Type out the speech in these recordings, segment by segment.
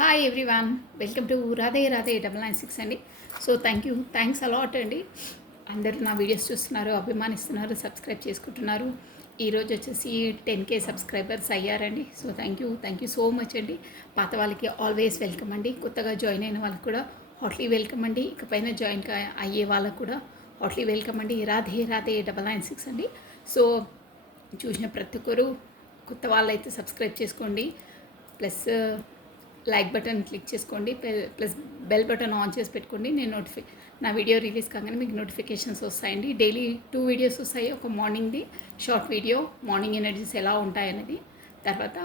Hi everyone, welcome to Radhe Radhe 996 అండి. So thanks a lot అండి. అందరూ నా వీడియోస్ చూస్తున్నారు, అభిమానిస్తున్నారు, సబ్స్క్రైబ్ చేసుకుంటున్నారు. ఈరోజు వచ్చేసి 10K సబ్స్క్రైబర్స్ అయ్యారండి. So thank you so much అండి. పాత వాళ్ళకి ఆల్వేస్ వెల్కమ్ అండి. కొత్తగా జాయిన్ అయిన వాళ్ళకి కూడా హాట్లీ వెల్కమ్ అండి. ఇకపైన జాయిన్ అయ్యే వాళ్ళకు కూడా హాట్లీ వెల్కమ్ అండి. రాధే రాధే 996 అండి. సో చూసిన ప్రతి ఒక్కరు కొత్త వాళ్ళైతే సబ్స్క్రైబ్ చేసుకోండి, ప్లస్ లైక్ బటన్ క్లిక్ చేసుకోండి, ప్లస్ బెల్ బటన్ ఆన్ చేసి పెట్టుకోండి. నేను నా వీడియో రిలీజ్ కాగానే మీకు నోటిఫికేషన్స్ వస్తాయండి. డైలీ 2 వీడియోస్ వస్తాయి. ఒక మార్నింగ్ది షార్ట్ వీడియో, మార్నింగ్ ఎనర్జీస్ ఎలా ఉంటాయనేది. తర్వాత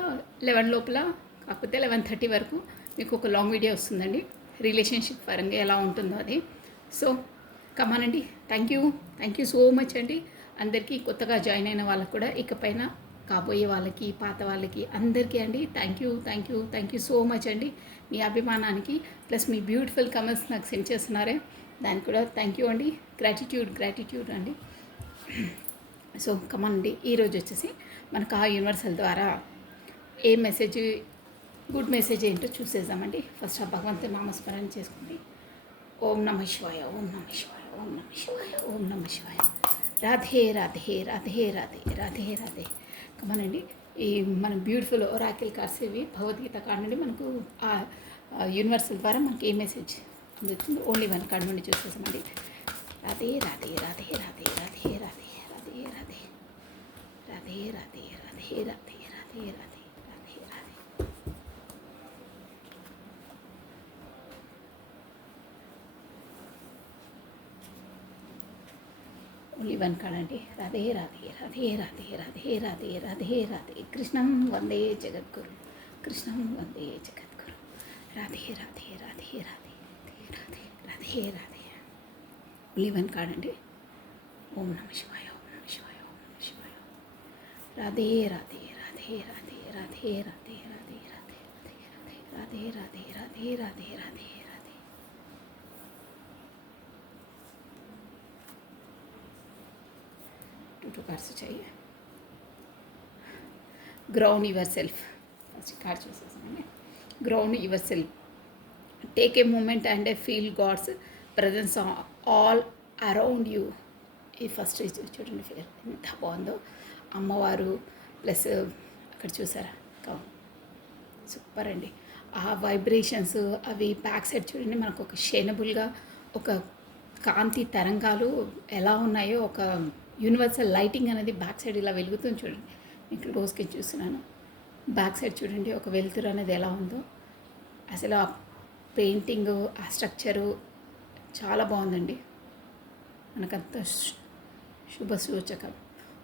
11 లోపల, కాకపోతే 11:30 వరకు మీకు ఒక లాంగ్ వీడియో వస్తుందండి, రిలేషన్షిప్ పరంగా ఎలా ఉంటుందో అది. సో కమానండి. థ్యాంక్ యూ సో మచ్ అండి. అందరికీ కొత్తగా జాయిన్ అయిన వాళ్ళకు కూడా, ఇకపైన కాబోయే వాళ్ళకి, పాత వాళ్ళకి అందరికీ అండి థ్యాంక్ యూ సో మచ్ అండి. మీ అభిమానానికి ప్లస్ మీ బ్యూటిఫుల్ కమెంట్స్ నాకు సెండ్ చేస్తున్నారే, దానికి కూడా థ్యాంక్ యూ అండి. గ్రాటిట్యూడ్ అండి. సో కమాన్ అండి, ఈరోజు వచ్చేసి మనకు ఆ యూనివర్సల్ ద్వారా ఏ మెసేజ్, గుడ్ మెసేజ్ ఏంటో చూసేద్దామండి. ఫస్ట్ ఆ భగవంతుని నామస్మరణ చేసుకోండి. ఓం నమ శివాయ, ఓం నమ శివాయ, ఓం నమ శివాయ, ఓం నమ శివాయ. రాధే రాధే రాధే రాధే రాధే రాధే. కమనండి, ఈ మన బ్యూటిఫుల్ ఒరాకిల్ కార్డ్స్ ఇవి భగవద్గీత కార్డ్ నుండి మనకు ఆ యూనివర్సల్ ద్వారా మనకి ఏ మెసేజ్ అందుతుంది, ఓన్లీ వన్ కార్డ్ నుండి చూసేసామండి. రాధే రాధే రాధే రాధే రాధే రాధే రాధే రాధే రాధే రాధే రాధే రాధే రాధే రాధే. ఓన్లీ వన్ కాడండి. రాధే రాధే రాధే రాధే రాధే రాధే రాధే రాధే. కృష్ణం వందే జగద్గురు, కృష్ణం వందే జగద్గురు. రాధే రాధే రాధే రాధే రాధే రాధే రాధే. ఓన్లీ వన్ కాడండి. ఓం నమ శివాయ, ఓం నమ శివాయ, ఓం నమ శివాయ. రాధే రాధే రాధే రాధే రాధే రాధే రాధే రాధే రాధే రాధే రాధే రాధే రాధే. टू कार्ड्स चाहिए. Ground yourself. First card చూసేసామండి. Ground yourself, take a moment and feel God's presence all around you. ఈ ఫస్ట్ చూడండి, ఫీల్ ఎంత బాగుందో. అమ్మవారు ప్లస్ అక్కడ చూసారా, సూపర్ అండి. ఆ వైబ్రేషన్స్ అవి బ్యాక్ సైడ్ చూడండి, మనకు ఒక షేనబుల్గా ఒక కాంతి తరంగాలు ఎలా ఉన్నాయో, ఒక యూనివర్సల్ లైటింగ్ అనేది బ్యాక్ సైడ్ ఇలా వెలుగుతుంది చూడండి. నేను రోజుకి చూస్తున్నాను. బ్యాక్ సైడ్ చూడండి ఒక వెలుతురు అనేది ఎలా ఉందో. అసలు ఆ పెయింటింగ్, ఆ స్ట్రక్చరు చాలా బాగుందండి. మనకంత శుభ సూచకం.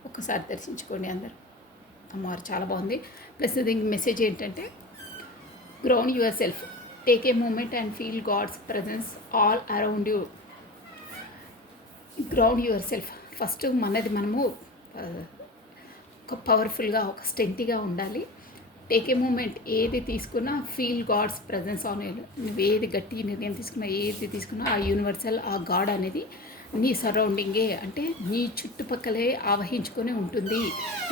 ఒక్కసారి దర్శించుకోండి అందరూ. అమ్మవారు చాలా బాగుంది. ప్లస్ దీనికి మెసేజ్ ఏంటంటే, ground yourself, take a moment and feel God's presence all around you. Ground yourself, first మనది మనము ఒక పవర్ఫుల్గా, ఒక స్ట్రెంగ్త్గా ఉండాలి. టేక్ ఏ మూమెంట్, ఏది తీసుకున్నా feel God's presence on you. నువ్వు ఏది గట్టి నిర్ణయం తీసుకున్నా, ఏది తీసుకున్నా ఆ యూనివర్సల్, ఆ గాడ్ అనేది నీ సరౌండింగే, అంటే నీ చుట్టుపక్కలే ఆవహించుకొని ఉంటుంది.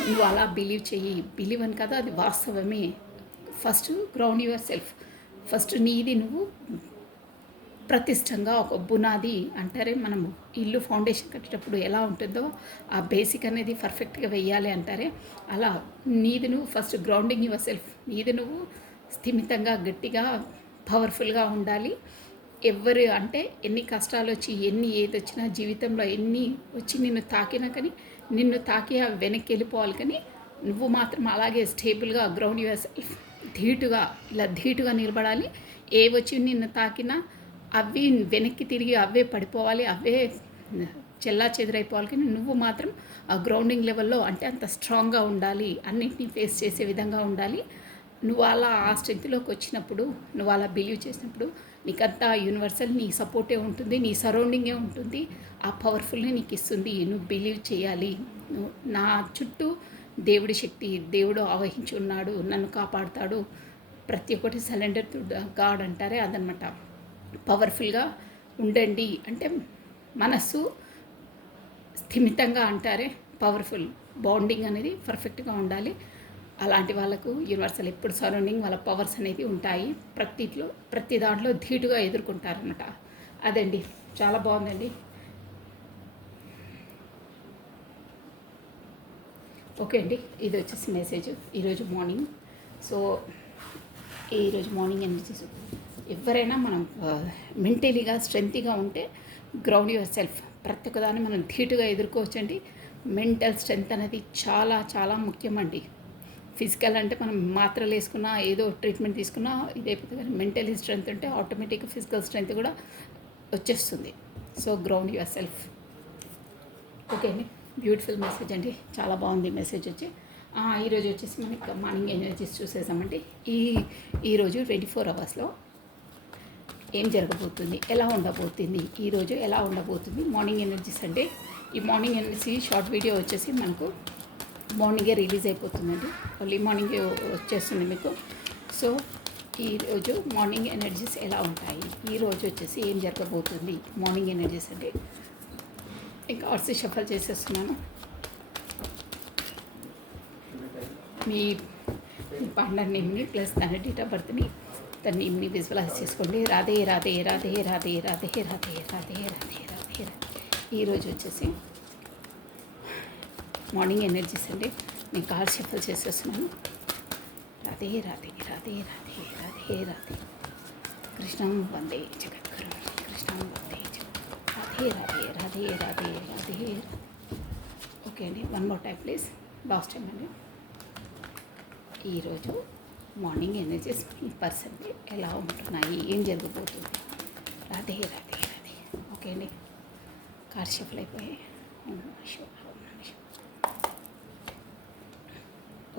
నువ్వు అలా బిలీవ్ చెయ్యి. బిలీవ్ అని కదా, అది వాస్తవమే. First ground yourself, first నీది నువ్వు ప్రతిష్టంగా, ఒక బునాది అంటారే, మనము ఇల్లు ఫౌండేషన్ కట్టేటప్పుడు ఎలా ఉంటుందో ఆ బేసిక్ అనేది పర్ఫెక్ట్గా వెయ్యాలి అంటారే, అలా నీది నువ్వు ఫస్ట్ గ్రౌండింగ్ యువర్ సెల్ఫ్, నీది నువ్వు స్థిమితంగా, గట్టిగా, పవర్ఫుల్గా ఉండాలి. ఎవరు అంటే ఎన్ని కష్టాలు వచ్చి, ఏది వచ్చినా జీవితంలో, ఎన్ని వచ్చి నిన్ను తాకినా కానీ, నిన్ను తాకి అవి వెనక్కి వెళ్ళిపోవాలి. కానీ నువ్వు మాత్రం అలాగే స్టేబుల్గా గ్రౌండ్ యువర్ సెల్ఫ్, ధీటుగా నిలబడాలి. ఏ వచ్చి నిన్ను తాకినా అవి వెనక్కి తిరిగి అవే పడిపోవాలి, అవే చెల్లా చెదురైపోవాలి. కానీ నువ్వు మాత్రం ఆ గ్రౌండింగ్ లెవెల్లో, అంటే అంత స్ట్రాంగ్గా ఉండాలి, అన్నింటినీ ఫేస్ చేసే విధంగా ఉండాలి. నువ్వు అలా ఆ స్ట్రెంగ్త్లోకి వచ్చినప్పుడు, నువ్వు అలా బిలీవ్ చేసినప్పుడు, నీకంతా యూనివర్సల్ నీ సపోర్టే ఉంటుంది, నీ సరౌండింగే ఉంటుంది, ఆ పవర్ఫుల్ని నీకు ఇస్తుంది. నువ్వు బిలీవ్ చేయాలి. నా చుట్టూ దేవుడి శక్తి, దేవుడు ఆవహించి ఉన్నాడు, నన్ను కాపాడుతాడు, ప్రతి ఒక్కటి సరెండర్ టు గాడ్ అంటారే, అదనమాట. పవర్ఫుల్గా ఉండండి అంటే మనస్సు స్థిమితంగా అంటారే, పవర్ఫుల్ బాండింగ్ అనేది పర్ఫెక్ట్గా ఉండాలి. అలాంటి వాళ్ళకు యూనివర్సల్ ఎప్పుడు సరౌండింగ్ వాళ్ళ పవర్స్ అనేది ఉంటాయి. ప్రతి దాంట్లో ధీటుగా ఎదుర్కొంటారనమాట. అదండి, చాలా బాగుందండి. ఓకే అండి, ఇది వచ్చేసి మెసేజ్ ఈరోజు మార్నింగ్. సో ఈరోజు మార్నింగ్ ఎనర్జీస్, ఎవరైనా మనం మెంటలీగా స్ట్రెంగ్త్గా ఉంటే గ్రౌండ్ యువర్ సెల్ఫ్, ప్రతి ఒక్కదాన్ని మనం ధీటుగా ఎదుర్కోవచ్చండి. మెంటల్ స్ట్రెంగ్త్ అనేది చాలా చాలా ముఖ్యమండి. ఫిజికల్ అంటే మనం మాత్రలు వేసుకున్నా ఏదో ట్రీట్మెంట్ తీసుకున్నా ఇదైపోతుంది, కానీ మెంటలీ స్ట్రెంగ్త్ ఉంటే ఆటోమేటిక్గా ఫిజికల్ స్ట్రెంగ్త్ కూడా వచ్చేస్తుంది. So ground your self. Okay అండి, బ్యూటిఫుల్ మెసేజ్ అండి, చాలా బాగుంది మెసేజ్ వచ్చి. ఈరోజు వచ్చేసి మనకి మార్నింగ్ ఎనర్జీస్ చూసేసామండి. ఈరోజు 24 అవర్స్లో ఏం జరగబోతుంది, ఎలా ఉండబోతుంది, ఈరోజు ఎలా ఉండబోతుంది మార్నింగ్ ఎనర్జీస్ అంటే, ఈ మార్నింగ్ ఎనర్జీ షార్ట్ వీడియో వచ్చేసి మనకు మార్నింగే రిలీజ్ అయిపోతుందండి, ఎర్లీ మార్నింగ్ వచ్చేస్తుంది మీకు. సో ఈరోజు మార్నింగ్ ఎనర్జీస్ ఎలా ఉంటాయి, ఈరోజు వచ్చేసి ఏం జరగబోతుంది మార్నింగ్ ఎనర్జీస్ అంటే, ఇంకా ఆర్సీ షఫల్ చేసేస్తున్నాను. మీ పార్ట్నర్ నేమ్ని ప్లస్ దాని డేట్ ఆఫ్ బర్త్ని, దాని నేమ్ని విజువలైజ్ చేసుకోండి. రాధే రాధే రాధే రాధే రాధే రాధే రాధే రాధే రాధే. ఈరోజు వచ్చేసి మార్నింగ్ ఎనర్జీస్ అండి, నేను కార్డ్ షఫల్ చేసేస్తున్నాను. రాధే రాధే రాధే రాధే రాధే రాధే, కృష్ణం వందే జగద్గురు, కృష్ణం వందే రాధే రాధే రాధే రాధే రాధే. ఓకే అండి, one more time please, last time అండి. ఈరోజు మార్నింగ్ ఎనర్జీస్ మీ పర్సన్ ఎలా ఉంటున్నాయి, ఏం జరగబోతుంది, రాధే రాధే రాధే. ఓకే అండి, కార్డ్ షఫల్ అయిపోయాయి.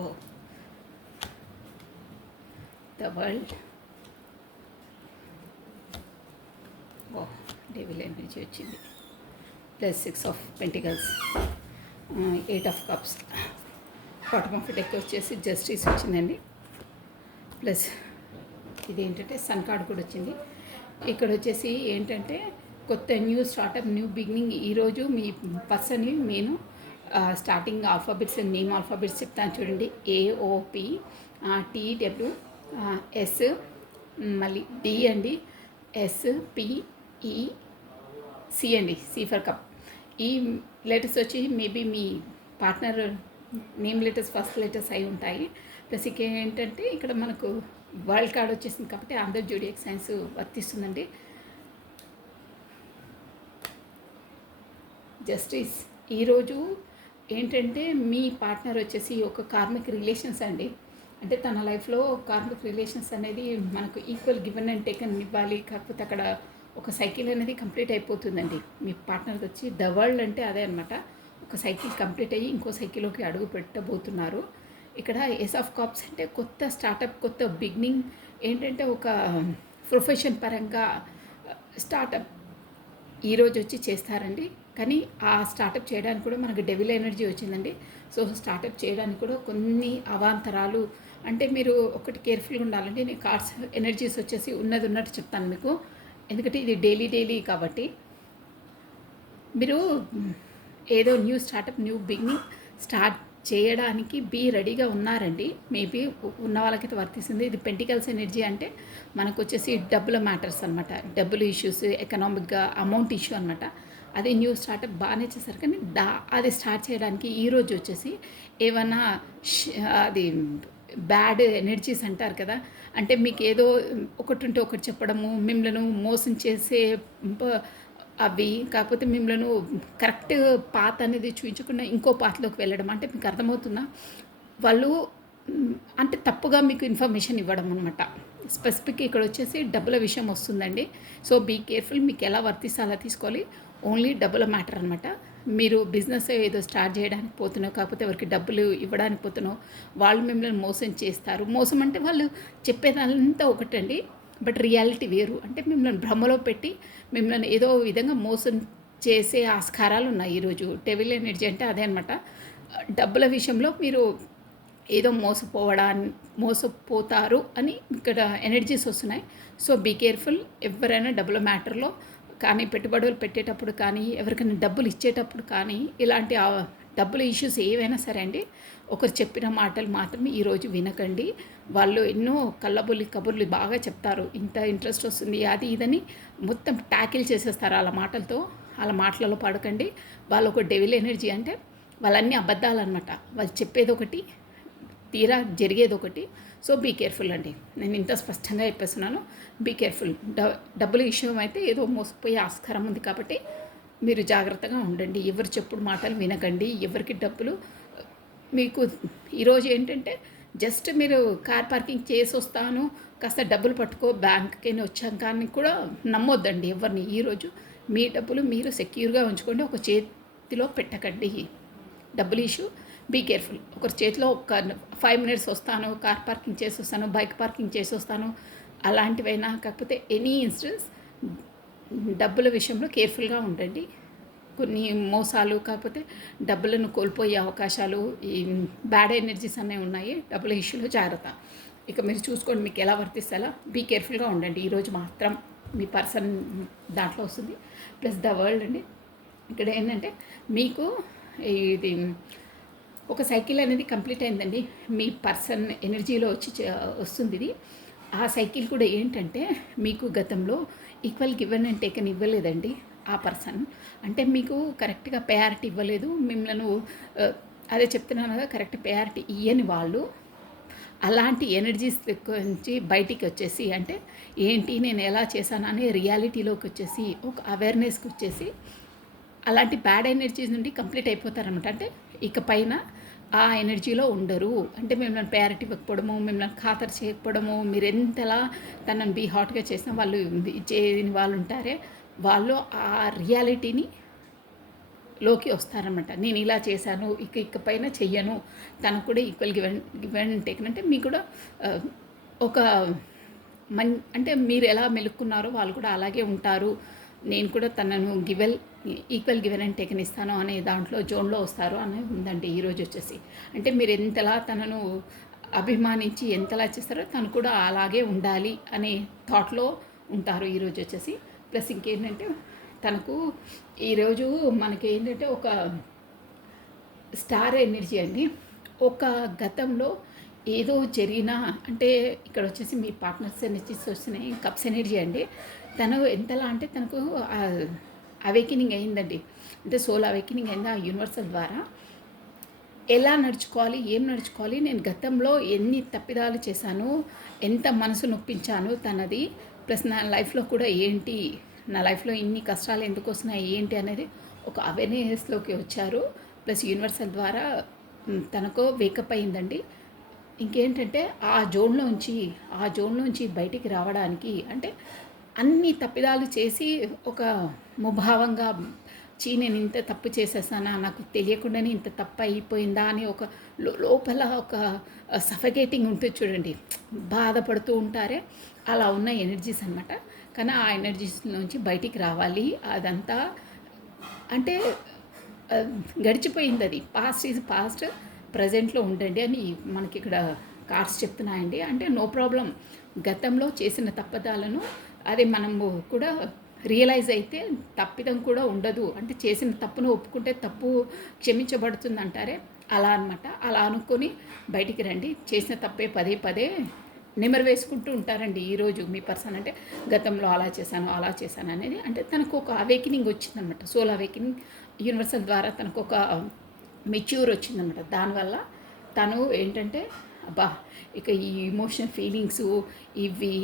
Oh the world, oh devil energy వచ్చింది, plus 6 of pentacles, 8 of cups, bottom of deck వచ్చేసి జస్టిస్ వచ్చిందండి. ప్లస్ ఇదేంటంటే సన్ కార్డ్ కూడా వచ్చింది. ఇక్కడ వచ్చేసి ఏంటంటే కొత్త న్యూ స్టార్టప్, న్యూ బిగినింగ్. ఈరోజు మీ పర్సన్ని నేను స్టార్టింగ్ ఆల్ఫాబెట్స్, నేమ్ ఆల్ఫాబెట్స్ చెప్తాను చూడండి. AOP TW S, మళ్ళీ D అండి, SPEC అండి, C ఫర్ కప్. ఈ లెటర్స్ వచ్చి మేబీ మీ partner name letters first letters అయి ఉంటాయి. ప్లస్ ఇక ఏంటంటే ఇక్కడ మనకు వరల్డ్ కార్డ్ వచ్చేసింది కాబట్టి అందరు జోడియాక్ సైన్స్ వర్తిస్తుందండి. జస్టిస్, ఈరోజు ఏంటంటే మీ పార్ట్నర్ వచ్చేసి ఒక కార్మిక్ రిలేషన్స్ అండి, అంటే తన లైఫ్లో కార్మిక్ రిలేషన్స్ అనేది మనకు ఈక్వల్ గివెన్ అండ్ టేకన్ ఇవ్వాలి. కాకపోతే అక్కడ ఒక సైకిల్ అనేది కంప్లీట్ అయిపోతుందండి. మీ పార్ట్నర్కి వచ్చి ద వరల్డ్ అంటే అదే అనమాట, ఒక సైకిల్ కంప్లీట్ అయ్యి ఇంకో సైకిల్లోకి అడుగు పెట్టబోతున్నారు. ఇక్కడ ఎస్ ఆఫ్ కప్స్ అంటే కొత్త స్టార్టప్, కొత్త బిగినింగ్. ఏంటంటే ఒక ప్రొఫెషన్ పరంగా స్టార్టప్ ఈరోజు వచ్చి చేస్తారండి. కానీ ఆ స్టార్టప్ చేయడానికి కూడా మనకు డెవిల్ ఎనర్జీ వచ్చిందండి. సో స్టార్టప్ చేయడానికి కూడా కొన్ని అవాంతరాలు, అంటే మీరు ఒకటి కేర్ఫుల్గా ఉండాలండి. నేను కార్డ్స్ ఎనర్జీస్ వచ్చేసి ఉన్నట్టు చెప్తాను మీకు, ఎందుకంటే ఇది డైలీ కాబట్టి. మీరు ఏదో new startup, new beginning start చేయడానికి బీ రెడీగా ఉన్నారండి. మేబీ ఉన్న వాళ్ళకైతే వర్తిస్తుంది. ఇది పెంటికల్స్ ఎనర్జీ అంటే మనకు వచ్చేసి డబ్బుల మ్యాటర్స్ అనమాట, డబ్బులు ఇష్యూస్, ఎకనామిక్గా అమౌంట్ ఇష్యూ అనమాట. అది న్యూ స్టార్టప్ బాగానే చేశారు, కానీ అది స్టార్ట్ చేయడానికి ఈరోజు వచ్చేసి ఏమన్నా అది బ్యాడ్ ఎనర్జీస్ అంటారు కదా, అంటే మీకు ఏదో ఒకటి ఉంటే ఒకటి చెప్పడము, మిమ్మల్ని మోసం చేసే అవి, కాకపోతే మిమ్మల్ని కరెక్ట్ పాత్ అనేది చూపించకుండా ఇంకో పాత్లోకి వెళ్ళడం, అంటే మీకు అర్థమవుతుందా, వాళ్ళు అంటే తప్పుగా మీకు ఇన్ఫర్మేషన్ ఇవ్వడం అనమాట. స్పెసిఫిక్ ఇక్కడ వచ్చేసి డబ్బుల విషయం వస్తుందండి. సో బీ కేర్ఫుల్, మీకు ఎలా వర్తిస్తే అలా తీసుకోవాలి. ఓన్లీ డబ్బుల మ్యాటర్ అనమాట. మీరు బిజినెస్ ఏదో స్టార్ట్ చేయడానికి పోతున్నావు, కాకపోతే ఎవరికి డబ్బులు ఇవ్వడానికి పోతున్నావు, వాళ్ళు మిమ్మల్ని మోసం చేస్తారు. మోసం అంటే వాళ్ళు చెప్పేదంతా ఒకటండి, బట్ రియాలిటీ వేరు. అంటే మిమ్మల్ని భ్రమలో పెట్టి మిమ్మల్ని ఏదో విధంగా మోసం చేసే ఆస్కారాలు ఉన్నాయి. ఈరోజు డెవిల్ ఎనర్జీ అంటే అదే అనమాట. డబ్బుల విషయంలో మీరు ఏదో మోసపోతారు అని ఇక్కడ ఎనర్జీస్ వస్తున్నాయి. So be careful. ఎవరైనా డబ్బుల మ్యాటర్లో కానీ, పెట్టుబడులు పెట్టేటప్పుడు కానీ, ఎవరికైనా డబ్బులు ఇచ్చేటప్పుడు కానీ, ఇలాంటి డబ్బుల ఇష్యూస్ ఏవైనా సరే అండి, ఒకరు చెప్పిన మాటలు మాత్రం ఈరోజు వినకండి. వాళ్ళు ఎన్నో కల్లబొల్లి కబుర్లు బాగా చెప్తారు. ఇంత ఇంట్రెస్ట్ వస్తుంది అది ఇదని మొత్తం ట్యాకిల్ చేసేస్తారు వాళ్ళ మాటలతో. వాళ్ళ మాటలలో పడకండి. వాళ్ళు ఒక డెవిల్ ఎనర్జీ, అంటే వాళ్ళన్నీ అబద్ధాలన్నమాట. వాళ్ళు చెప్పేది ఒకటి, తీరా జరిగేది ఒకటి. సో బీ కేర్ఫుల్ అండి. నేను ఇంత స్పష్టంగా చెప్పేస్తున్నాను, బీ కేర్ఫుల్. డబ్బుల విషయం అయితే ఏదో మోసపోయే ఆస్కారం ఉంది కాబట్టి మీరు జాగ్రత్తగా ఉండండి. ఎవరు చెప్పుడు మాటలు వినకండి. ఎవరికి డబ్బులు మీకు ఈరోజు ఏంటంటే జస్ట్ మీరు కార్ పార్కింగ్ చేసి వస్తాను, కాస్త డబ్బులు పట్టుకో బ్యాంక్కి వచ్చాం కానీ కూడా నమ్మొద్దండి ఎవరిని. ఈరోజు మీ డబ్బులు మీరు సెక్యూర్గా ఉంచుకోండి. ఒక చేతిలో పెట్టకండి. డబ్బులు ఇష్యూ, బీ కేర్ఫుల్. ఒకరి చేతిలో ఒక 5 minutes వస్తాను, కార్ పార్కింగ్ చేసి వస్తాను, బైక్ పార్కింగ్ చేసి వస్తాను, అలాంటివైనా కాకపోతే ఎనీ ఇన్సిడెంట్స్ డబ్బుల విషయంలో కేర్ఫుల్గా ఉండండి. కొన్ని మోసాలు కాకపోతే డబ్బులను కోల్పోయే అవకాశాలు, ఈ బ్యాడ్ ఎనర్జీస్ అనేవి ఉన్నాయి. డబ్బుల ఇష్యూలో జాగ్రత్త. ఇక మీరు చూసుకోండి మీకు ఎలా వర్తిస్తాలో. బీ కేర్ఫుల్గా ఉండండి. ఈరోజు మాత్రం మీ పర్సన్ దాంట్లో వస్తుంది. ప్లస్ ద వరల్డ్ అండి. ఇక్కడ ఏంటంటే మీకు ఇది ఒక సైకిల్ అనేది కంప్లీట్ అయిందండి. మీ పర్సన్ ఎనర్జీలో వస్తుంది ఇది. ఆ సైకిల్ కూడా ఏంటంటే మీకు గతంలో ఈక్వల్ గివెన్ అండ్ టేకన్ ఇవ్వలేదండి ఆ పర్సన్. అంటే మీకు కరెక్ట్గా ప్రయారిటీ ఇవ్వలేదు. మిమ్మల్ని అదే చెప్తున్నాను కదా, కరెక్ట్ ప్రయారిటీ ఇయ్యని వాళ్ళు అలాంటి ఎనర్జీస్ నుంచి బయటికి వచ్చేసి, అంటే ఏంటి నేను ఎలా చేశాను అనే రియాలిటీలోకి వచ్చేసి, ఒక అవేర్నెస్కి వచ్చేసి అలాంటి బ్యాడ్ ఎనర్జీస్ నుండి కంప్లీట్ అయిపోతారనమాట. అంటే ఇక పైన ఆ ఎనర్జీలో ఉండరు. అంటే మిమ్మల్ని ప్రయారిటీ ఇవ్వకపోవడము, మిమ్మల్ని ఖాతరు చేయకపోవడము, మీరు ఎంతలా తనని బీ హాట్గా చేసినా వాళ్ళు చేయని వాళ్ళు ఉంటారే, వాళ్ళు ఆ రియాలిటీని లోకి వస్తారనమాట. నేను ఇలా చేశాను, ఇక పైన చెయ్యను, తనకు కూడా ఈక్వల్ గివెన్ టేకన్. అంటే మీకు కూడా ఒక అంటే మీరు ఎలా మెలుక్కున్నారో వాళ్ళు కూడా అలాగే ఉంటారు. నేను కూడా తనను ఈక్వల్ గివెన్ అండ్ టేకన్ ఇస్తాను అనే దాంట్లో జోన్లో వస్తారు అనేది ఉందండి ఈరోజు వచ్చేసి. అంటే మీరు ఎంతలా తనను అభిమానించి ఎంతలా చేస్తారో తను కూడా అలాగే ఉండాలి అనే థాట్లో ఉంటారు ఈరోజు వచ్చేసి. ప్లస్ ఇంకేంటంటే తనకు ఈరోజు మనకి ఏంటంటే ఒక స్టార్ ఎనర్జీ అండి. ఒక గతంలో ఏదో జరిగినా, అంటే ఇక్కడ వచ్చేసి మీ పార్ట్నర్స్ ఎనర్జీస్ వస్తున్నాయి. కప్స్ ఎనర్జీ అండి. తను ఎంతలా అంటే తనకు అవేకినింగ్ అయిందండి. అంటే సోల్ అవేకినింగ్ అయింది ఆ యూనివర్సల్ ద్వారా. ఎలా నడుచుకోవాలి, ఏం నడుచుకోవాలి, నేను గతంలో ఎన్ని తప్పిదాలు చేశాను, ఎంత మనసు నొప్పించాను తనది, ప్లస్ నా లైఫ్లో కూడా ఏంటి, నా లైఫ్లో ఇన్ని కష్టాలు ఎందుకు వస్తున్నాయి ఏంటి అనేది ఒక అవేర్నెస్లోకి వచ్చారు. ప్లస్ యూనివర్సల్ ద్వారా తనకు వేకప్ అయిందండి. ఇంకేంటంటే ఆ జోన్లోంచి బయటికి రావడానికి, అంటే అన్ని తప్పిదాలు చేసి ఒక ముభావంగా నేను ఇంత తప్పు చేసేసానా, నాకు తెలియకుండానే ఇంత తప్పు అయిపోయిందా అని ఒక లోపల ఒక సఫకేటింగ్ ఉంటుంది చూడండి, బాధపడుతూ ఉంటారే, అలా ఉన్న ఎనర్జీస్ అనమాట. కానీ ఆ ఎనర్జీస్ నుంచి బయటికి రావాలి. అదంతా అంటే గడిచిపోయింది. అది పాస్ట్ ఈజ్ పాస్ట్, ప్రజెంట్లో ఉండండి అని మనకి ఇక్కడ కార్డ్స్ చెప్తున్నాయండి. అంటే నో ప్రాబ్లం, గతంలో చేసిన తప్పదాలను అది మనము కూడా రియలైజ్ అయితే తప్పిదం కూడా ఉండదు. అంటే చేసిన తప్పును ఒప్పుకుంటే తప్పు క్షమించబడుతుంది అంటారే, అలా అనమాట. అలా అనుకొని బయటికి రండి. చేసిన తప్పే పదే పదే నెమరు వేసుకుంటూ ఉంటారండి ఈరోజు మీ పర్సన్. అంటే గతంలో అలా చేశాను అనేది, అంటే తనకు ఒక అవేకినింగ్ వచ్చిందనమాట. సోల్ అవేకినింగ్ యూనివర్సల్ ద్వారా తనకు ఒక మెచ్యూర్ వచ్చిందనమాట. దానివల్ల తను ఏంటంటే అబ్బా ఇక ఈ ఇమోషనల్ ఫీలింగ్స్ ఇవి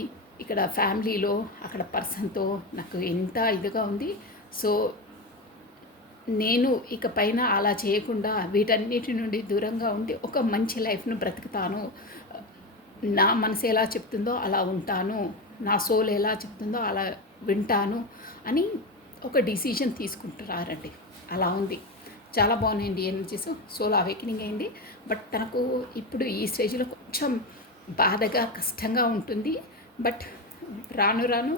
ఇక్కడ ఫ్యామిలీలో అక్కడ పర్సన్తో నాకు ఎంత ఇదిగా ఉంది. సో నేను ఇక పైన అలా చేయకుండా వీటన్నిటి నుండి దూరంగా ఉండి ఒక మంచి లైఫ్ను బ్రతుకుతాను, నా మనసు ఎలా చెప్తుందో అలా ఉంటాను, నా సోల్ ఎలా చెప్తుందో అలా వింటాను అని ఒక డిసిషన్ తీసుకుంటున్నారండి. అలా ఉంది. చాలా బాగున్నాయండి ఎనర్జీస్. సోల్ అవేకినింగ్ అయింది. బట్ తనకు ఇప్పుడు ఈ స్టేజ్లో కొంచెం బాధగా కష్టంగా ఉంటుంది. బట్ రాను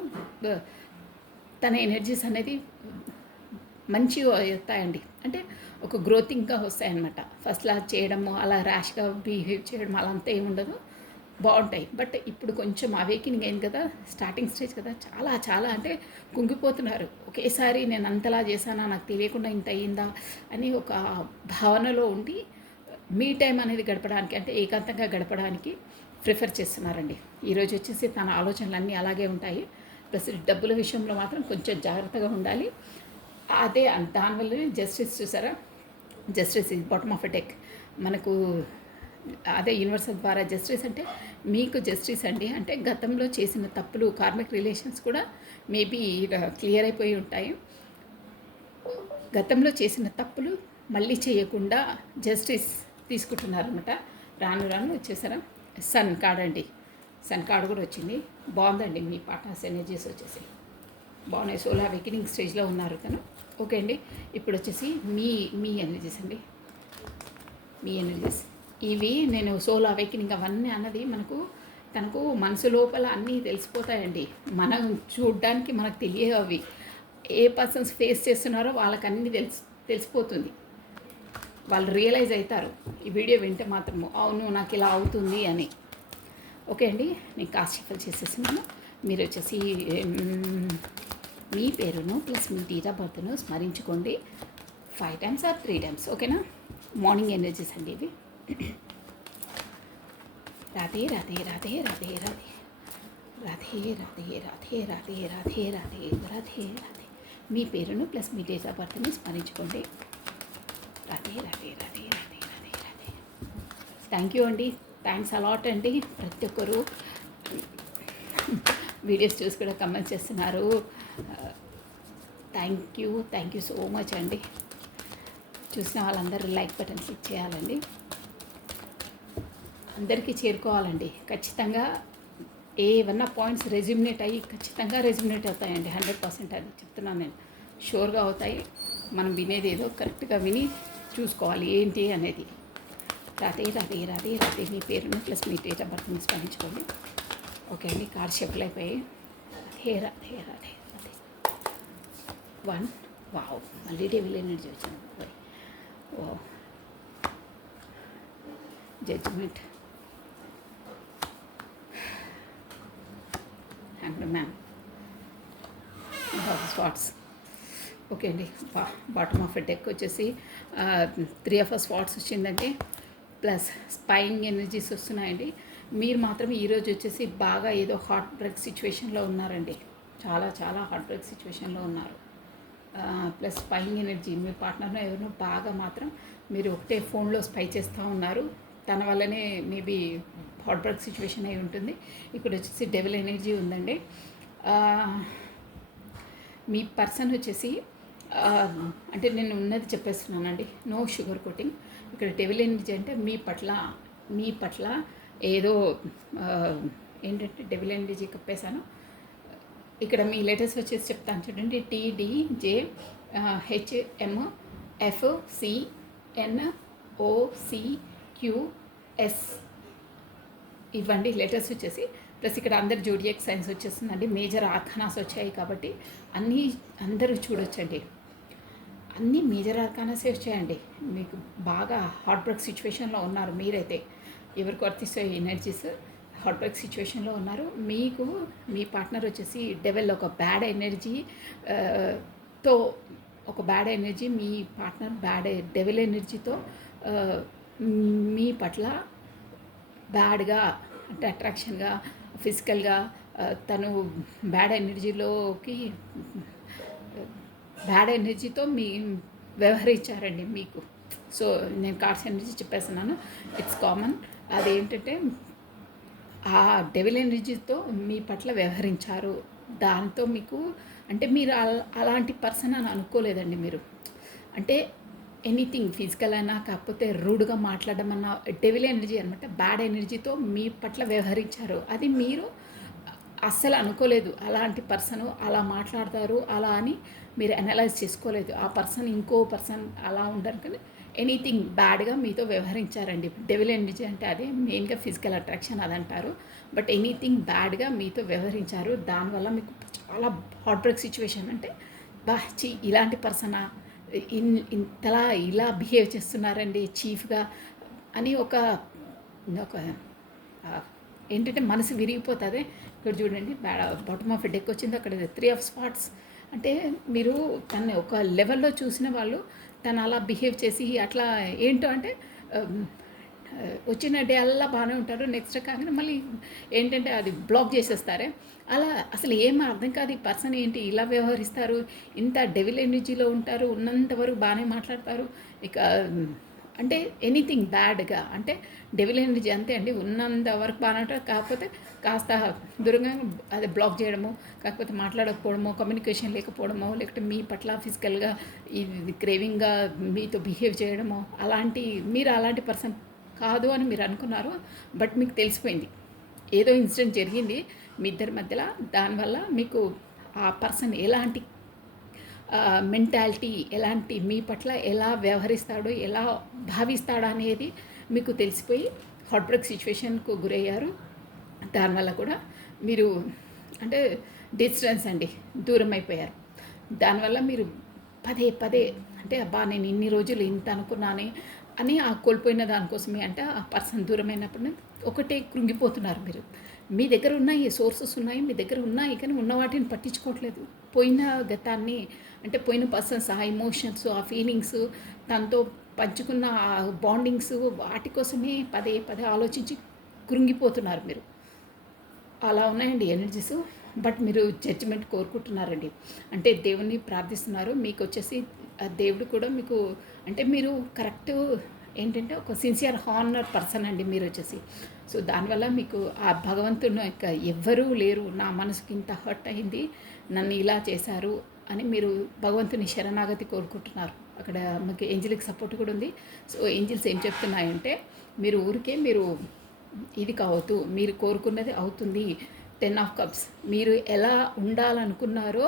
తన ఎనర్జీస్ అనేది మంచిగా అవుతాయండి. అంటే ఒక గ్రోతింగ్గా వస్తాయన్నమాట. ఫస్ట్లా చేయడము, అలా ర్యాష్గా బిహేవ్ చేయడం అలా అంతా ఏముండదు. బాగుంటాయి. బట్ ఇప్పుడు కొంచెం అవేకినింగ్ అయింది కదా, స్టార్టింగ్ స్టేజ్ కదా, చాలా చాలా అంటే కుంగిపోతున్నారు. ఒకేసారి నేను అంతలా చేశానా, నాకు తెలియకుండా ఇంత అయ్యిందా అని ఒక భావనలో ఉండి మీ టైం అనేది గడపడానికి, అంటే ఏకాంతంగా గడపడానికి ప్రిఫర్ చేస్తున్నారండి. ఈరోజు వచ్చేసి తన ఆలోచనలు అన్నీ అలాగే ఉంటాయి. ప్లస్ డబ్బుల విషయంలో మాత్రం కొంచెం జాగ్రత్తగా ఉండాలి. అదే దానివల్లనే జస్టిస్ చూసారా, justice is bottom of a deck. మనకు అదే యూనివర్సల్ ద్వారా జస్టిస్ అంటే మీకు జస్టిస్ అండి. అంటే గతంలో చేసిన తప్పులు, కార్మిక్ రిలేషన్స్ కూడా మేబీ క్లియర్ అయిపోయి ఉంటాయి. గతంలో చేసిన తప్పులు మళ్ళీ చేయకుండా జస్టిస్ తీసుకుంటున్నారనమాట. రాను రాను వచ్చేసారా సన్ కార్డ్ అండి, సన్ కార్డ్ కూడా వచ్చింది. బాగుందండి, మీ పార్ట్నర్స్ ఎనర్జీస్ వచ్చేసి బాగున్నాయి. సోలో అవేకినింగ్ స్టేజ్లో ఉన్నారు తను. ఓకే అండి, ఇప్పుడు వచ్చేసి మీ ఎనర్జీస్ అండి, మీ ఎనర్జీస్ ఇవి. నేను సోలో అవేకినింగ్ అవన్నీ అన్నది తనకు మనసు లోపల అన్నీ తెలిసిపోతాయండి. మనం చూడ్డానికి మనకు తెలియవు అవి. ఏ పర్సన్స్ ఫేస్ చేస్తున్నారో వాళ్ళకి అన్నీ తెలిసిపోతుంది. వాళ్ళు రియలైజ్ అవుతారు ఈ వీడియో వింటే మాత్రము, అవును నాకు ఇలా అవుతుంది అని. ఓకే అండి, నేను కాస్ట్ షఫల్ చేసేస్తున్నాను. మీరు వచ్చేసి మీ పేరును ప్లస్ మీ డేట్ ఆఫ్ బర్త్ను స్మరించుకోండి 5 times ఆర్ 3 times. ఓకేనా? మార్నింగ్ ఎనర్జీస్ అండి ఇవి. రాధే రాధే రాధే రాధే రాధే రాధే రాధే రాధే రాధే రాధే రాధే రాధే రాధే. మీ పేరును ప్లస్ మీ డేట్ ఆఫ్ బర్త్ని స్మరించుకోండి. రాధే రాధే రాధే రాధే రాధే రాధే. థ్యాంక్ యూ అండి, థ్యాంక్స్ అలాట్ అండి. ప్రతి ఒక్కరు వీడియోస్ చూసి కూడా కమెంట్ చేస్తున్నారు. థ్యాంక్ యూ సో మచ్ అండి. చూసిన వాళ్ళందరూ లైక్ బటన్ క్లిక్ చేయాలండి. అందరికీ చేరుకోవాలండి ఖచ్చితంగా. ఏవన్నా పాయింట్స్ రెజ్యూమినేట్ అయ్యి ఖచ్చితంగా రెజ్యూమినేట్ అవుతాయండి. 100% అది చెప్తున్నాను నేను, షూర్గా అవుతాయి. మనం వినేది ఏదో కరెక్ట్గా విని చూసుకోవాలి ఏంటి అనేది. రాధే రాధే రాధే రాధే. మీ పేరును ప్లస్ మీ డేట్ ఆఫ్ బర్త్ని స్మరించుకోండి. ఓకే అండి, కార్డ్ షఫల్ అయిపోయాయి. రాధే రాధే రాధే రాధే. 1. వావ్, మళ్ళీ డెవిల్ ఎనర్జీ వచ్చింది. ఓ జడ్జ్మెంట్, మ్యామ్, స్వాట్స్. ఓకే అండి, బాటమ్ ఆఫ్ ఎ డెక్ వచ్చేసి 3 of స్వాట్స్ వచ్చిందండి. ప్లస్ స్పైయింగ్ ఎనర్జీస్ వస్తున్నాయండి. మీరు మాత్రం ఈరోజు వచ్చేసి బాగా ఏదో హార్ట్ బ్రేక్ సిచ్యువేషన్లో ఉన్నారండి. చాలా చాలా హార్ట్ బ్రేక్ సిచ్యువేషన్లో ఉన్నారు. ప్లస్ స్పైయింగ్ ఎనర్జీ, మీ పార్ట్నర్ను ఎవరినో బాగా మాత్రం మీరు ఒకటే ఫోన్లో స్పై చేస్తూ ఉన్నారు. తన వల్లనే మేబీ హార్ట్ బ్రేక్ సిచ్యువేషన్ అయి ఉంటుంది. ఇక్కడ వచ్చేసి డెవిల్ ఎనర్జీ ఉందండి. మీ పర్సన్ వచ్చేసి అంటే నేను ఉన్నది చెప్పేస్తున్నానండి, నో షుగర్ కోటింగ్. ఇక్కడ డెవిల్ ఎనర్జీ అంటే మీ పట్ల ఏదో ఏంటంటే డెవిల్ ఎనర్జీ కప్పేశాను. ఇక్కడ మీ లెటర్స్ వచ్చేసి చెప్తాను చూడండి. TDJHMFCNOCQS ఇవ్వండి లెటర్స్ వచ్చేసి. ప్లస్ ఇక్కడ అందరు జోడియాక్ సైన్స్ వచ్చేస్తుందండి. మేజర్ ఆర్కానాస్ వచ్చాయి కాబట్టి అందరూ చూడొచ్చండి. అన్నీ మేజర్ ఆర్కానాసే వచ్చాయండి. మీకు బాగా హార్ట్ బ్రేక్ సిచ్యువేషన్లో ఉన్నారు మీరైతే. ఎవరికి వర్తిస్తాయి ఎనర్జీస్, హార్ట్ బ్రేక్ సిచ్యువేషన్లో ఉన్నారు. మీకు మీ పార్ట్నర్ వచ్చేసి డెవెల్ ఒక బ్యాడ్ ఎనర్జీ తో ఒక బ్యాడ్ ఎనర్జీ, మీ పార్ట్నర్ డెవిల్ ఎనర్జీతో మీ పట్ల బ్యాడ్గా అంటే అట్రాక్షన్గా ఫిజికల్గా తను బ్యాడ్ ఎనర్జీతో వ్యవహరించారండి మీకు. సో నేను కార్డ్స్ ఎనర్జీ చెప్పేస్తున్నాను, ఇట్స్ కామన్. అదేంటంటే ఆ డెవిల్ ఎనర్జీతో మీ పట్ల వ్యవహరించారు. దాంతో మీకు అంటే మీరు అలాంటి పర్సన్ అని అనుకోలేదండి మీరు. అంటే ఎనీథింగ్ ఫిజికల్ అయినా కాకపోతే రూడ్గా మాట్లాడడం అన్నా డెవిల్ ఎనర్జీ అనమాట. బ్యాడ్ ఎనర్జీతో మీ పట్ల వ్యవహరించారు. అది మీరు అస్సలు అనుకోలేదు. అలాంటి పర్సన్ అలా మాట్లాడతారు అలా అని మీరు అనలైజ్ చేసుకోలేదు. ఆ పర్సన్ ఇంకో పర్సన్ అలా ఉండరు కానీ ఎనీథింగ్ బ్యాడ్గా మీతో వ్యవహరించారండి. డెవిల్ ఎనర్జీ అంటే అదే మెయిన్గా ఫిజికల్ అట్రాక్షన్ అదంటారు. బట్ ఎనీథింగ్ బ్యాడ్గా మీతో వ్యవహరించారు. దానివల్ల మీకు చాలా హార్ట్ బ్రేక్ సిచ్యువేషన్. అంటే ఇలాంటి పర్సనా, ఇంతలా ఇలా బిహేవ్ చేస్తున్నారండి చీఫ్గా అని ఒక ఏంటంటే మనసు విరిగిపోతుంది. ఇక్కడ చూడండి బాటమ్ ఆఫ్ డెక్ వచ్చింది, అక్కడ 3 ఆఫ్ స్పాట్స్. అంటే మీరు తనని ఒక లెవెల్లో చూసిన వాళ్ళు తను అలా బిహేవ్ చేసి అట్లా ఏంటో అంటే వచ్చిన డే అల్లా బాగానే ఉంటారు, నెక్స్ట్ కాగానే మళ్ళీ ఏంటంటే అది బ్లాక్ చేసేస్తారే. అలా అసలు ఏం అర్థం కాదు, ఈ పర్సన్ ఏంటి ఇలా వ్యవహరిస్తారు, ఇంత డెవిల్ ఎనర్జీలో ఉంటారు, ఉన్నంత వరకు బాగానే మాట్లాడతారు. ఇక అంటే ఎనీథింగ్ బ్యాడ్గా అంటే డెవిల్ ఎనర్జీ అంతే అండి, ఉన్నంత వరకు బాగానే ఉంటారు. కాకపోతే కాస్త దూరంగా అది బ్లాక్ చేయడము, కాకపోతే మాట్లాడకపోవడమో, కమ్యూనికేషన్ లేకపోవడమో, లేకపోతే మీ పట్ల ఫిజికల్గా ఇది క్రేవింగ్గా మీతో బిహేవ్ చేయడమో, అలాంటి మీరు అలాంటి పర్సన్ కాదు అని మీరు అనుకున్నారు. బట్ మీకు తెలిసిపోయింది ఏదో ఇన్సిడెంట్ జరిగింది మీ ఇద్దరి మధ్యలో, దానివల్ల మీకు ఆ పర్సన్ ఎలాంటి మెంటాలిటీ, ఎలాంటి మీ పట్ల ఎలా వ్యవహరిస్తాడో, ఎలా భావిస్తాడో అనేది మీకు తెలిసిపోయి హార్ట్ బ్రేక్ సిచ్యువేషన్కు గురయ్యారు. దానివల్ల కూడా మీరు అంటే డిస్టెన్స్ అండి, దూరం అయిపోయారు. దానివల్ల మీరు పదే పదే అంటే అబ్బా నేను ఇన్ని రోజులు ఇంత అనుకున్నానే అని ఆ కోల్పోయిన దానికోసమే అంటే ఆ పర్సన్ దూరమైనప్పుడు ఒకటే కృంగిపోతున్నారు మీరు. మీ దగ్గర ఉన్నాయి సోర్సెస్ ఉన్నాయి, మీ దగ్గర ఉన్నాయి, కానీ ఉన్న వాటిని పట్టించుకోవట్లేదు. పోయిన గతాన్ని అంటే పోయిన పర్సన్స్ ఆ ఎమోషన్స్, ఆ ఫీలింగ్స్, తనతో పంచుకున్న ఆ బాండింగ్స్, వాటి కోసమే పదే పదే ఆలోచించి కృంగిపోతున్నారు మీరు. అలా ఉన్నాయండి ఎనర్జీస్. బట్ మీరు జడ్జిమెంట్ కోరుకుంటున్నారండి, అంటే దేవుణ్ణి ప్రార్థిస్తున్నారు. మీకు వచ్చేసి దేవుడు కూడా మీకు అంటే మీరు కరెక్ట్ ఏంటంటే ఒక సిన్సియర్ హానర్ పర్సన్ అండి మీరు వచ్చేసి. సో దానివల్ల మీకు ఆ భగవంతుని యొక్క ఎవ్వరూ లేరు, నా మనసుకి ఇంత హర్ట్ అయింది, నన్ను ఇలా చేశారు అని మీరు భగవంతుని శరణాగతి కోరుకుంటున్నారు. అక్కడ మీకు ఏంజిల్కి సపోర్ట్ కూడా ఉంది. సో ఏంజిల్స్ ఏం చెప్తున్నాయంటే మీరు ఊరికే మీరు ఇది కావద్దు, మీరు కోరుకున్నది అవుతుంది. 10 ఆఫ్ కప్స్, మీరు ఎలా ఉండాలనుకున్నారో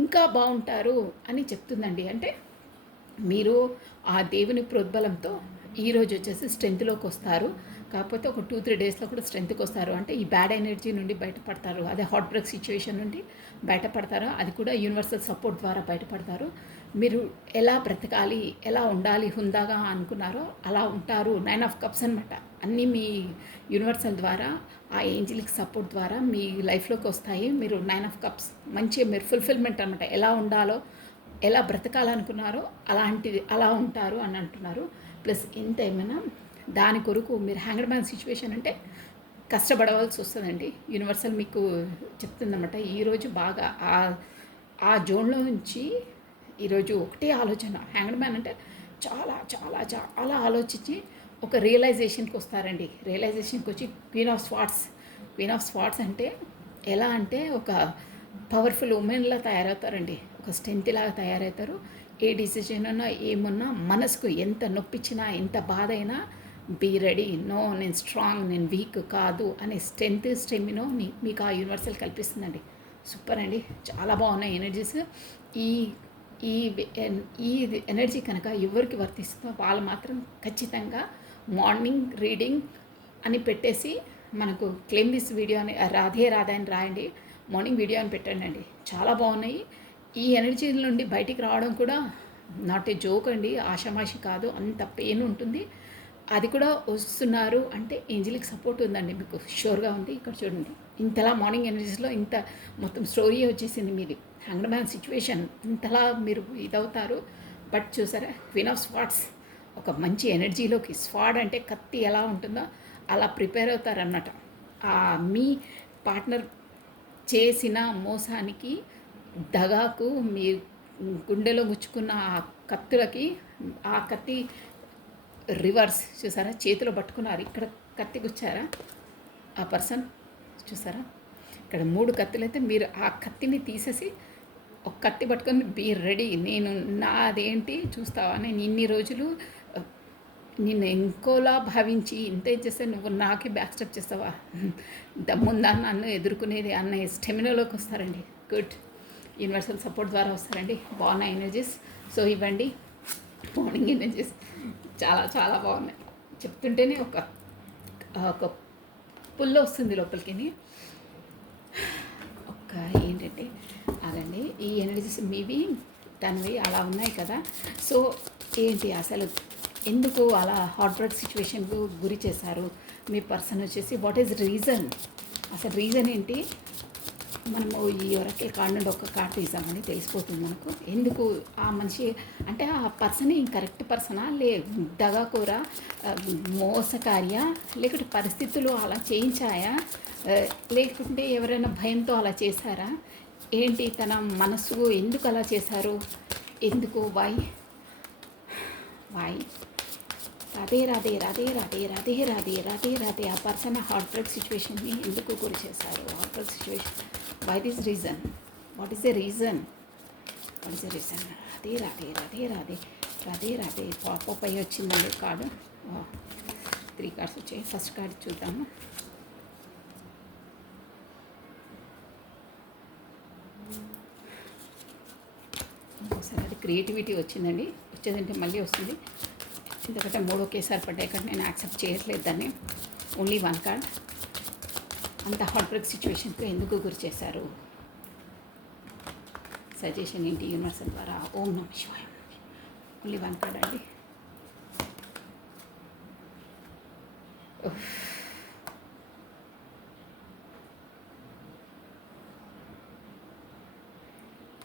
ఇంకా బాగుంటారు అని చెప్తుందండి. అంటే మీరు ఆ దేవుని ప్రోద్బలంతో ఈరోజు వచ్చేసి స్ట్రెంత్లోకి వస్తారు. కాకపోతే ఒక 2-3 డేస్లో కూడా స్ట్రెంత్కి వస్తారు. అంటే ఈ బ్యాడ్ ఎనర్జీ నుండి బయటపడతారు, అదే హార్ట్ బ్రేక్ సిచ్యువేషన్ నుండి బయటపడతారు. అది కూడా యూనివర్సల్ సపోర్ట్ ద్వారా బయటపడతారు. మీరు ఎలా బ్రతకాలి, ఎలా ఉండాలి హుందాగా అనుకున్నారో అలా ఉంటారు. 9 ఆఫ్ కప్స్ అనమాట. అన్నీ మీ యూనివర్సల్ ద్వారా ఆ ఏంజిలిక్ సపోర్ట్ ద్వారా మీ లైఫ్లోకి వస్తాయి. మీరు 9 ఆఫ్ కప్స్ మంచిగా మీరు ఫుల్ఫిల్మెంట్ అనమాట, ఎలా ఉండాలో ఎలా బ్రతకాలనుకున్నారో అలాంటిది అలా ఉంటారు అని అంటున్నారు. ప్లస్ ఇంత ఏమైనా దాని కొరకు మీరు హ్యాంగ్డ్ మ్యాన్ సిచ్యువేషన్ అంటే కష్టపడవలసి వస్తుందండి. యూనివర్సల్ మీకు చెప్తుందన్నమాట ఈరోజు బాగా ఆ జోన్లో నుంచి ఈరోజు ఒకటే ఆలోచన. హ్యాంగ్డ్ మ్యాన్ అంటే చాలా చాలా చాలా ఆలోచించి ఒక రియలైజేషన్కి వస్తారండి. రియలైజేషన్కి వచ్చి క్వీన్ ఆఫ్ స్వాట్స్ అంటే ఎలా అంటే ఒక పవర్ఫుల్ ఉమెన్లా తయారవుతారండి, ఒక స్ట్రెంత్ లాగా తయారవుతారు. ఏ డిసిజన్ అన్నా ఏమున్నా మనసుకు ఎంత నొప్పించినా ఎంత బాధ అయినా బీ రెడీ, నో నేను స్ట్రాంగ్, నేను వీక్ కాదు అనే స్టెమినో మీకు ఆ యూనివర్సల్ కల్పిస్తుందండి. సూపర్ అండి, చాలా బాగున్నాయి ఎనర్జీస్. ఈ ఈ ఈ ఎనర్జీ కనుక ఎవరికి వర్తిస్తుందో వాళ్ళు మాత్రం ఖచ్చితంగా మార్నింగ్ రీడింగ్ అని పెట్టేసి మనకు క్లెయిమ్ దిస్ వీడియో అని రాధే అని రాయండి, మార్నింగ్ వీడియో అని పెట్టండి. చాలా బాగున్నాయి. ఈ ఎనర్జీ నుండి బయటికి రావడం కూడా నాట్ ఏ జోక్ అండి, ఆషామాషి కాదు, అంత పెయిన్ ఉంటుంది. అది కూడా వస్తున్నారు అంటే ఏంజిలిక్ సపోర్ట్ ఉందండి మీకు, షూర్గా ఉంది. ఇక్కడ చూడండి ఇంతలా మార్నింగ్ ఎనర్జీస్లో ఇంత మొత్తం స్టోరీ వచ్చేసింది మీది. హ్యాంగ్డ్ మ్యాన్ సిచ్యువేషన్ ఇంతలా మీరు ఇదవుతారు. బట్ చూసారా క్వీన్ ఆఫ్ స్వాట్స్ ఒక మంచి ఎనర్జీలోకి, స్వాడ్ అంటే కత్తి ఎలా ఉంటుందో అలా ప్రిపేర్ అవుతారన్నమాట. మీ పార్ట్నర్ చేసిన మోసానికి, దగాకు, మీ గుండెలో గుచ్చుకున్న ఆ కత్తులకి, ఆ కత్తి రివర్స్ చూసారా, చేతిలో పట్టుకున్నారు, ఇక్కడ కత్తి గుచ్చారా ఆ పర్సన్ చూసారా, ఇక్కడ 3 కత్తులైతే మీరు ఆ కత్తిని తీసేసి ఒక కత్తి పట్టుకొని బీ రెడీ, నేను నాదేంటి చూస్తావా, నేను ఇన్ని రోజులు నిన్ను ఇంకోలా భావించి ఇంత చేస్తే నువ్వు నాకే బ్యాక్ స్టెప్ చేస్తావా, దమ్ముందా నన్ను ఎదుర్కొనేది అన్న స్టెమినాలోకి వస్తారండి. గుడ్, యూనివర్సల్ సపోర్ట్ ద్వారా వస్తారండి. బాగున్నాయి ఎనర్జీస్. సో ఇవ్వండి మార్నింగ్ ఎనర్జీస్ చాలా చాలా బాగున్నాయి. చెప్తుంటేనే ఒక పుల్ల వస్తుంది లోపలికి. ఏంటంటే అదండి ఈ ఎనర్జీస్ మీవి దానివి అలా ఉన్నాయి కదా. సో ఏంటి అసలు ఎందుకు అలా హార్ట్ బ్రేక్ సిచ్యువేషన్కు గురి చేశారు, మీ పర్సన్ వచ్చేసి వాట్ ఈజ్ రీజన్, అసలు రీజన్ ఏంటి. మనము ఈ ఒరకెల్ కార్డ్ నుండి ఒక కార్డ్ తీసామని తెలిసిపోతుంది మనకు. ఎందుకు ఆ మనిషి అంటే ఆ పర్సన్ కరెక్ట్ పర్సనా, దగాకూర, మోసకార్య, లేకుంటే పరిస్థితులు అలా చేయించాయా, లేకుంటే ఎవరైనా భయంతో అలా చేశారా ఏంటి, తన మనసు ఎందుకు అలా చేశారు, ఎందుకు, వై రాధే రాధే రాధే రాధే రాధే రాధే రాధే రాధే. ఆ పర్సన్ హార్ట్ బ్రేక్ సిచ్యువేషన్ని ఎందుకు గురి చేశారు, heartbreak situation, why this reason, what is the reason, what is the reason. Radhe Radhe Radhe Radhe Radhe Radhe. పాప పై వచ్చిందండి కార్డు, 3 కార్డ్స్ వచ్చాయి. ఫస్ట్ కార్డ్ చూద్దాము. ఒకసారి అది క్రియేటివిటీ వచ్చిందండి, వచ్చేదంటే మళ్ళీ వస్తుంది. ఎందుకంటే 3 ఒకేసారి పడ్డాయి కానీ నేను యాక్సెప్ట్ చేయట్లేదు దాన్ని. Only 1 card. అంత హార్ట్ బ్రేక్ సిచ్యువేషన్కి ఎందుకు గురి చేశారు, సజెషన్ ఏంటి యూనివర్సల్ ద్వారా. ఓం నమః శివాయ. ఓన్లీ 1 కార్డ్ అండి.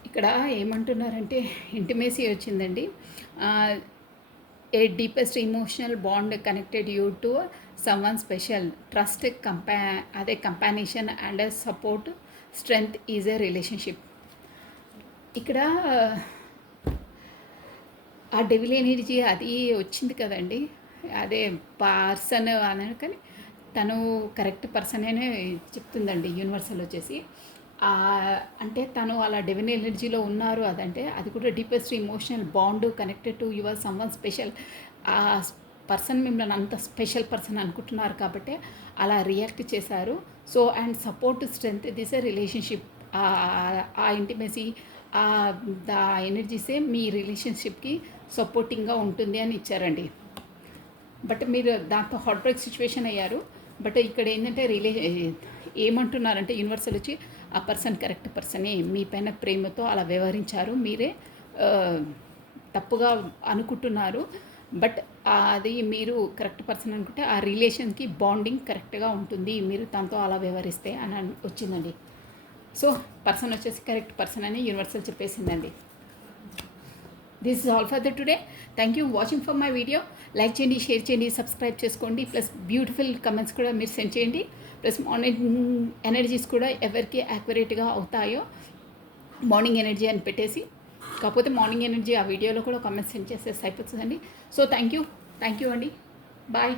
ఇక్కడ ఏమంటున్నారంటే ఇంటిమేసీ వచ్చిందండి. A deepest emotional bond connected you to someone special, trust, companionship and support, strength is a relationship. ఇక్కడ ఆ డెవిల్ ఎనర్జీ అది వచ్చింది కదండి, అదే పర్సన్ అని, కానీ తను కరెక్ట్ పర్సన్ అనే చెప్తుందండి యూనివర్సల్ వచ్చేసి. అంటే తను అలా డివైన్ ఎనర్జీలో ఉన్నారు, అదంటే అది కూడా deepest emotional bond connected to your someone special. ఆ పర్సన్ మిమ్మల్ని అంత స్పెషల్ పర్సన్ అనుకుంటున్నారు కాబట్టి అలా రియాక్ట్ చేశారు. So and support, strength, this A relationship. ఆ ఇంటిమేసీ, ద ఎనర్జీసే మీ రిలేషన్షిప్కి సపోర్టింగ్గా ఉంటుంది అని ఇచ్చారండి. బట్ మీరు దాంతో హార్ట్ బ్రేక్ సిచ్యువేషన్ అయ్యారు. బట్ ఇక్కడ ఏంటంటే ఏమంటున్నారంటే యూనివర్సల్ వచ్చి ఆ పర్సన్ కరెక్ట్ పర్సనే, మీ పైన ప్రేమతో అలా వ్యవహరించారు, మీరే తప్పుగా అనుకుంటున్నారు. బట్ అది మీరు కరెక్ట్ పర్సన్ అనుకుంటే ఆ రిలేషన్కి బాండింగ్ కరెక్ట్గా ఉంటుంది మీరు తనతో అలా వ్యవహరిస్తే అని వచ్చిందండి. సో పర్సన్ వచ్చేసి కరెక్ట్ పర్సన్ అని యూనివర్సల్ చెప్పేసిందండి. This is all for the today. Thank you watching for my video. Like చేయండి, షేర్ చేయండి, సబ్స్క్రైబ్ చేసుకోండి. ప్లస్ బ్యూటిఫుల్ కమెంట్స్ కూడా మీరు సెండ్ చేయండి. ప్లస్ మార్నింగ్ ఎనర్జీస్ కూడా ఎవరికి యాక్యురేట్గా అవుతాయో మార్నింగ్ ఎనర్జీ అని పెట్టేసి, కాకపోతే మార్నింగ్ ఎనర్జీ ఆ వీడియోలో కూడా కామెంట్స్ సెండ్ చేసేసి అయిపోతుందండి. సో థ్యాంక్ యూ అండి. బాయ్.